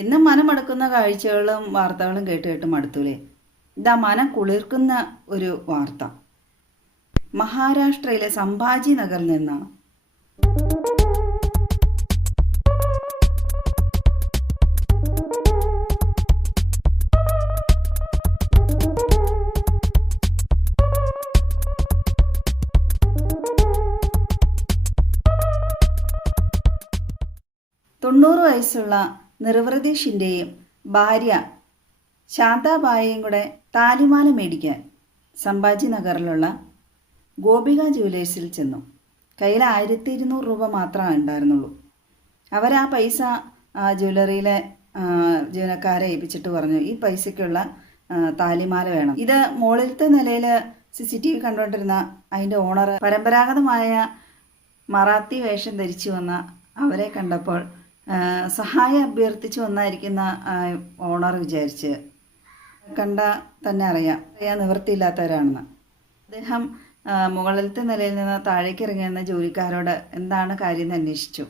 ഇന്നും മനമടുക്കുന്ന കാഴ്ചകളും വാർത്തകളും കേട്ട് കേട്ട് മടുത്തൂലേ? ഇതാ മനം കുളിർക്കുന്ന ഒരു വാർത്ത മഹാരാഷ്ട്രയിലെ സംഭാജി നഗറിൽ നിന്നാണ്. തൊണ്ണൂറ് വയസ്സുള്ള നിർവൃതീഷിൻ്റെയും ഭാര്യ ശാന്താബായിയും കൂടെ താലിമാല മേടിക്കാൻ സംഭാജി നഗറിലുള്ള ഗോപിക ജുവലേഴ്സിൽ ചെന്നു. കയ്യിൽ 1200 രൂപ മാത്രമേ ഉണ്ടായിരുന്നുള്ളൂ. അവർ ആ പൈസ ജ്വല്ലറിയിലെ ജീവനക്കാരെ ഏൽപ്പിച്ചിട്ട് പറഞ്ഞു, ഈ പൈസയ്ക്കുള്ള താലിമാല വേണം. ഇത് മുകളിലത്തെ നിലയിൽ CCTV കണ്ടുകൊണ്ടിരുന്ന അതിൻ്റെ ഓണർ പരമ്പരാഗതമായ മറാത്തി വേഷം ധരിച്ചു വന്ന അവരെ കണ്ടപ്പോൾ സഹായം അഭ്യർത്ഥിച്ചു വന്നായിരിക്കുന്ന ഓണർ വിചാരിച്ച്, കണ്ട തന്നെ അറിയാം നിവൃത്തിയില്ലാത്തവരാണെന്ന്. അദ്ദേഹം മുകളിലത്തെ നിലയിൽ നിന്ന് താഴേക്ക് ഇറങ്ങിയെന്ന ജോലിക്കാരോട് എന്താണ് കാര്യം എന്ന് അന്വേഷിച്ചു.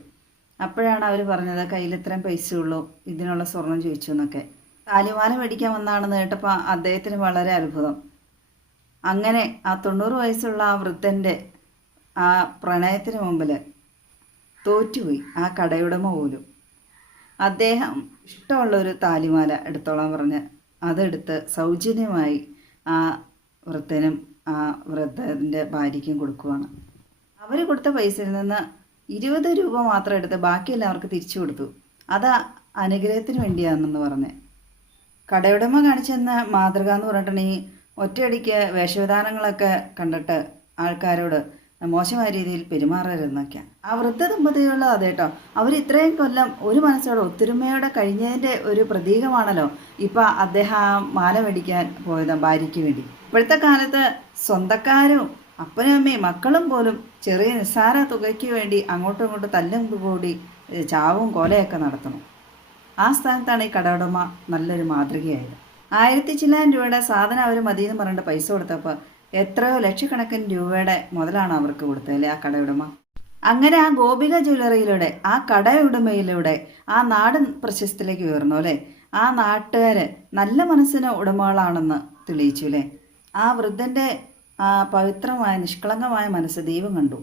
അപ്പോഴാണ് അവർ പറഞ്ഞത്, കയ്യിൽ ഇത്രയും പൈസ ഉള്ളൂ, ഇതിനുള്ള സ്വർണം ചോദിച്ചു എന്നൊക്കെ. താലിമാല മേടിക്കാൻ വന്നാണെന്ന് കേട്ടപ്പോൾ അദ്ദേഹത്തിന് വളരെ അത്ഭുതം. അങ്ങനെ ആ 90 വയസ്സുള്ള ആ വൃദ്ധൻ്റെ ആ പ്രണയത്തിന് മുമ്പിൽ തോറ്റുപോയി ആ കടയുടമ പോലും. അദ്ദേഹം ഇഷ്ടമുള്ളൊരു താലിമാല എടുത്തോളാൻ പറഞ്ഞ് അതെടുത്ത് സൗജന്യമായി ആ വൃദ്ധനും ആ വൃദ്ധൻ്റെ ഭാര്യയ്ക്കും കൊടുക്കുവാണ്. അവർ കൊടുത്ത പൈസയിൽ നിന്ന് 20 രൂപ മാത്രം എടുത്ത് ബാക്കിയെല്ലാം അവർക്ക് തിരിച്ചു കൊടുത്തു. അത് അനുഗ്രഹത്തിന് വേണ്ടിയാണെന്ന് പറഞ്ഞ്. കടയുടമ കാണിച്ചെന്ന മാതൃക എന്ന് പറഞ്ഞിട്ടുണ്ടെങ്കിൽ ഒറ്റയടിക്ക് വേഷവിധാനങ്ങളൊക്കെ കണ്ടിട്ട് ആൾക്കാരോട് മോശമായ രീതിയിൽ പെരുമാറരുതെന്നൊക്കെ. ആ വൃദ്ധ ദമ്പതികൾ അതേട്ടോ, അവർ ഇത്രയും കൊല്ലം ഒരു മനസ്സോടെ ഒത്തൊരുമയോടെ കഴിഞ്ഞതിൻ്റെ ഒരു പ്രതീകമാണല്ലോ ഇപ്പം അദ്ദേഹം ആ മാല മേടിക്കാൻ പോയത് ഭാര്യയ്ക്ക് വേണ്ടി. ഇപ്പോഴത്തെ കാലത്ത് സ്വന്തക്കാരും അപ്പനും അമ്മയും മക്കളും പോലും ചെറിയ നിസ്സാര തുകയ്ക്ക് വേണ്ടി അങ്ങോട്ടും ഇങ്ങോട്ടും തല്ലും കൂടി ചാവും കൊലയൊക്കെ നടത്തണം. ആ സ്ഥാനത്താണ് ഈ കടയുടമ നല്ലൊരു മാതൃകയായത്. 1000 ചില്ലാൻ രൂപയുടെ സാധനം അവർ മതിയെന്ന് പറഞ്ഞിട്ട് പൈസ കൊടുത്തപ്പോൾ എത്രയോ ലക്ഷക്കണക്കിന് രൂപയുടെ മുതലാണ് അവർക്ക് കൊടുത്തതല്ലേ ആ കടയുടമ. അങ്ങനെ ആ ഗോപിക ജ്വല്ലറിയിലൂടെ ആ കടയുടമയിലൂടെ ആ നാടൻ പ്രശസ്തിയിലേക്ക് ഉയർന്നു അല്ലേ. ആ നാട്ടുകാർ നല്ല മനസ്സിന് ഉടമകളാണെന്ന് തെളിയിച്ചു അല്ലേ. ആ വൃദ്ധൻ്റെ ആ പവിത്രമായ നിഷ്കളങ്കമായ മനസ്സ് ദൈവം കണ്ടു.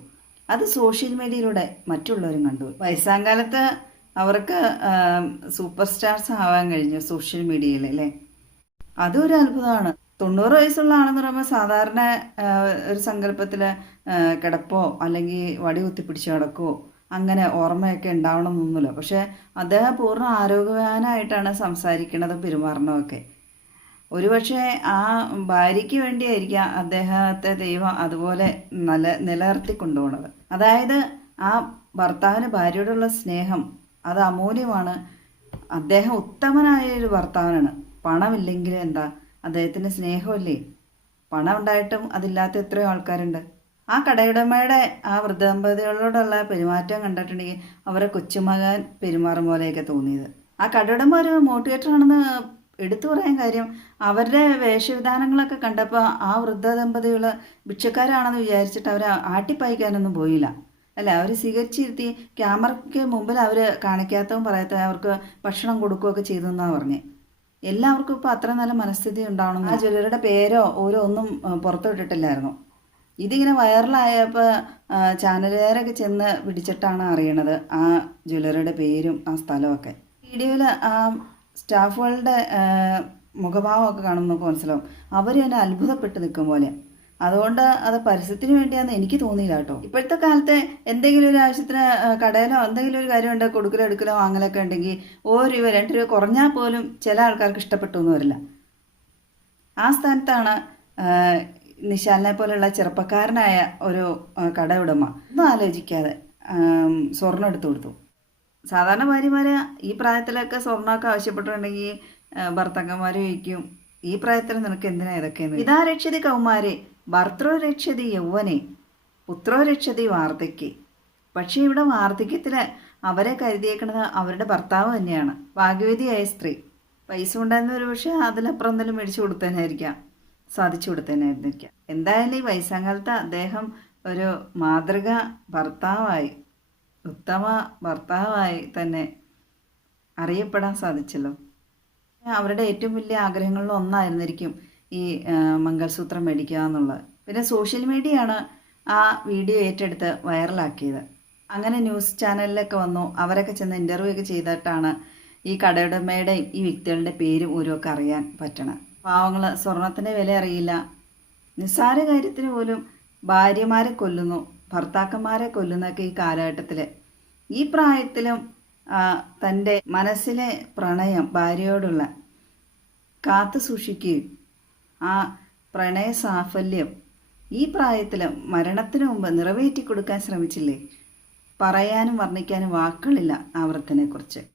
അത് സോഷ്യൽ മീഡിയയിലൂടെ മറ്റുള്ളവരും കണ്ടു. വയസ്സാങ്കാലത്ത് അവർക്ക് സൂപ്പർ സ്റ്റാർസ് ആവാൻ കഴിഞ്ഞു സോഷ്യൽ മീഡിയയിൽ അല്ലേ. അതും ഒരു അത്ഭുതമാണ്. 90 വയസ്സുള്ള ആളെന്ന് പറയുമ്പോൾ സാധാരണ ഒരു സങ്കല്പത്തിൽ കിടപ്പോ അല്ലെങ്കിൽ വടി കുത്തിപ്പിടിച്ച് കിടക്കുമോ അങ്ങനെ ഓർമ്മയൊക്കെ ഉണ്ടാവണമെന്നൊന്നുമില്ല. പക്ഷേ അദ്ദേഹം പൂർണ്ണ ആരോഗ്യവാനായിട്ടാണ് സംസാരിക്കണതും പെരുമാറണമൊക്കെ. ഒരുപക്ഷെ ആ ഭാര്യയ്ക്ക് വേണ്ടിയായിരിക്കാം അദ്ദേഹത്തെ ദൈവം അതുപോലെ നിലനിർത്തി കൊണ്ടുപോകുന്നത്. അതായത് ആ ഭർത്താവിന് ഭാര്യയോടുള്ള സ്നേഹം അത് അമൂല്യമാണ്. അദ്ദേഹം ഉത്തമനായ ഒരു ഭർത്താവിനാണ്. പണമില്ലെങ്കിൽ എന്താ, അദ്ദേഹത്തിൻ്റെ സ്നേഹമല്ലേ. പണം ഉണ്ടായിട്ടും അതില്ലാത്ത എത്രയോ ആൾക്കാരുണ്ട്. ആ കടയുടമയുടെ ആ വൃദ്ധദമ്പതികളോടുള്ള പെരുമാറ്റം കണ്ടിട്ടുണ്ടെങ്കിൽ അവരെ കൊച്ചുമകൻ പെരുമാറും പോലെയൊക്കെ തോന്നിയത്. ആ കടയുടമ ഒരു മോട്ടിവേറ്ററാണെന്ന് എടുത്തു പറയാൻ കാര്യം, അവരുടെ വേഷവിധാനങ്ങളൊക്കെ കണ്ടപ്പോൾ ആ വൃദ്ധ ദമ്പതികൾ ഭിക്ഷക്കാരാണെന്ന് വിചാരിച്ചിട്ട് അവർ ആട്ടിപ്പായിക്കാനൊന്നും പോയില്ല അല്ല. അവർ സ്വീകരിച്ചിരുത്തി ക്യാമറയ്ക്ക് മുമ്പിൽ അവർ കാണിക്കാത്തതും പറയാത്തതും അവർക്ക് ഭക്ഷണം കൊടുക്കുകയൊക്കെ ചെയ്തെന്നാണ് പറഞ്ഞത്. എല്ലാവർക്കും ഇപ്പോൾ അത്ര നല്ല മനസ്ഥിതി ഉണ്ടാവണം. ആ ജ്വല്ലറിയുടെ പേരോ ഓരോ ഒന്നും പുറത്തുവിട്ടിട്ടില്ലായിരുന്നു. ഇതിങ്ങനെ വൈറലായപ്പോൾ ചാനലുകാരൊക്കെ ചെന്ന് പിടിച്ചിട്ടാണ് അറിയണത് ആ ജ്വല്ലറിയുടെ പേരും ആ സ്ഥലമൊക്കെ. വീഡിയോയിൽ ആ സ്റ്റാഫുകളുടെ മുഖഭാവമൊക്കെ കാണുമ്പോൾ നമുക്ക് മനസ്സിലാവും അവർ തന്നെ അത്ഭുതപ്പെട്ട് നിൽക്കും പോലെ. അതുകൊണ്ട് അത് പരസ്യത്തിന് വേണ്ടിയാണെന്ന് എനിക്ക് തോന്നിയില്ല കേട്ടോ. ഇപ്പോഴത്തെ കാലത്തെ എന്തെങ്കിലും ഒരു ആവശ്യത്തിന് കടയിലോ എന്തെങ്കിലും ഒരു കാര്യം ഉണ്ടെങ്കിൽ കൊടുക്കലോ എടുക്കലോ വാങ്ങലൊക്കെ ഉണ്ടെങ്കിൽ 1 രൂപ 2 രൂപ കുറഞ്ഞാൽ പോലും ചില ആൾക്കാർക്ക് ഇഷ്ടപ്പെട്ടൊന്നും വരില്ല. ആ സ്ഥാനത്താണ് നിശാലിനെ പോലെയുള്ള ചെറുപ്പക്കാരനായ ഒരു കടയുടമ ഒന്നും ആലോചിക്കാതെ സ്വർണ്ണം എടുത്തു കൊടുത്തു. സാധാരണ ഭാര്യമാർ ഈ പ്രായത്തിലൊക്കെ സ്വർണ്ണമൊക്കെ ആവശ്യപ്പെട്ടിട്ടുണ്ടെങ്കിൽ ഭർത്താക്കന്മാർ ചോദിക്കും, ഈ പ്രായത്തിൽ നിനക്ക് എന്തിനാ ഇതൊക്കെയെന്ന്. ഇതാ രക്ഷതി കൗമാരെ ഭർത്തൃ രക്ഷതി യൗവനെ പുത്രോ രക്ഷതി വാർദ്ധക്യെ. പക്ഷേ ഇവിടെ വാർദ്ധക്യത്തിൽ അവരെ കരുതിയേക്കുന്നത് അവരുടെ ഭർത്താവ് തന്നെയാണ്, ഭാഗ്യവതിയായ സ്ത്രീ. പൈസ ഉണ്ടായിരുന്ന ഒരു പക്ഷേ അതിലപ്പുറം എന്തെങ്കിലും മേടിച്ചു കൊടുത്തതിനായിരിക്കാം, സാധിച്ചു കൊടുത്തതിനായിരിക്കാം. എന്തായാലും ഈ വയസ്സാങ്കാലത്ത് അദ്ദേഹം ഒരു മാതൃക ഭർത്താവായി, ഉത്തമ ഭർത്താവായി തന്നെ അറിയപ്പെടാൻ സാധിച്ചല്ലോ. അവരുടെ ഏറ്റവും വലിയ ആഗ്രഹങ്ങളിൽ ഒന്നായിരുന്നിരിക്കും ഈ മംഗൾസൂത്രം മേടിക്കുക എന്നുള്ളത്. പിന്നെ സോഷ്യൽ മീഡിയയാണ് ആ വീഡിയോ ഏറ്റെടുത്ത് വൈറലാക്കിയത്. അങ്ങനെ ന്യൂസ് ചാനലിലൊക്കെ വന്നു. അവരൊക്കെ ചെന്ന് ഇൻ്റർവ്യൂ ഒക്കെ ചെയ്തിട്ടാണ് ഈ കടയുടമയുടെയും ഈ വ്യക്തികളുടെ പേരും ഊരുമൊക്കെ അറിയാൻ പറ്റണം. പാവങ്ങൾ സ്വർണത്തിൻ്റെ വില അറിയില്ല. നിസ്സാര കാര്യത്തിന് പോലും ഭാര്യമാരെ കൊല്ലുന്നു, ഭർത്താക്കന്മാരെ കൊല്ലുന്നൊക്കെ ഈ കാലഘട്ടത്തിൽ. ഈ പ്രായത്തിലും തൻ്റെ മനസ്സിലെ പ്രണയം ഭാര്യയോടുള്ള കാത്തു സൂക്ഷിക്കുകയും ആ പ്രണയ സാഫല്യം ഈ പ്രായത്തിൽ മരണത്തിനു മുമ്പ് നിറവേറ്റി കൊടുക്കാൻ ശ്രമിച്ചില്ലേ? പറയാനും വർണ്ണിക്കാനും വാക്കുകളില്ല ആ വ്രതത്തിനെക്കുറിച്ച്.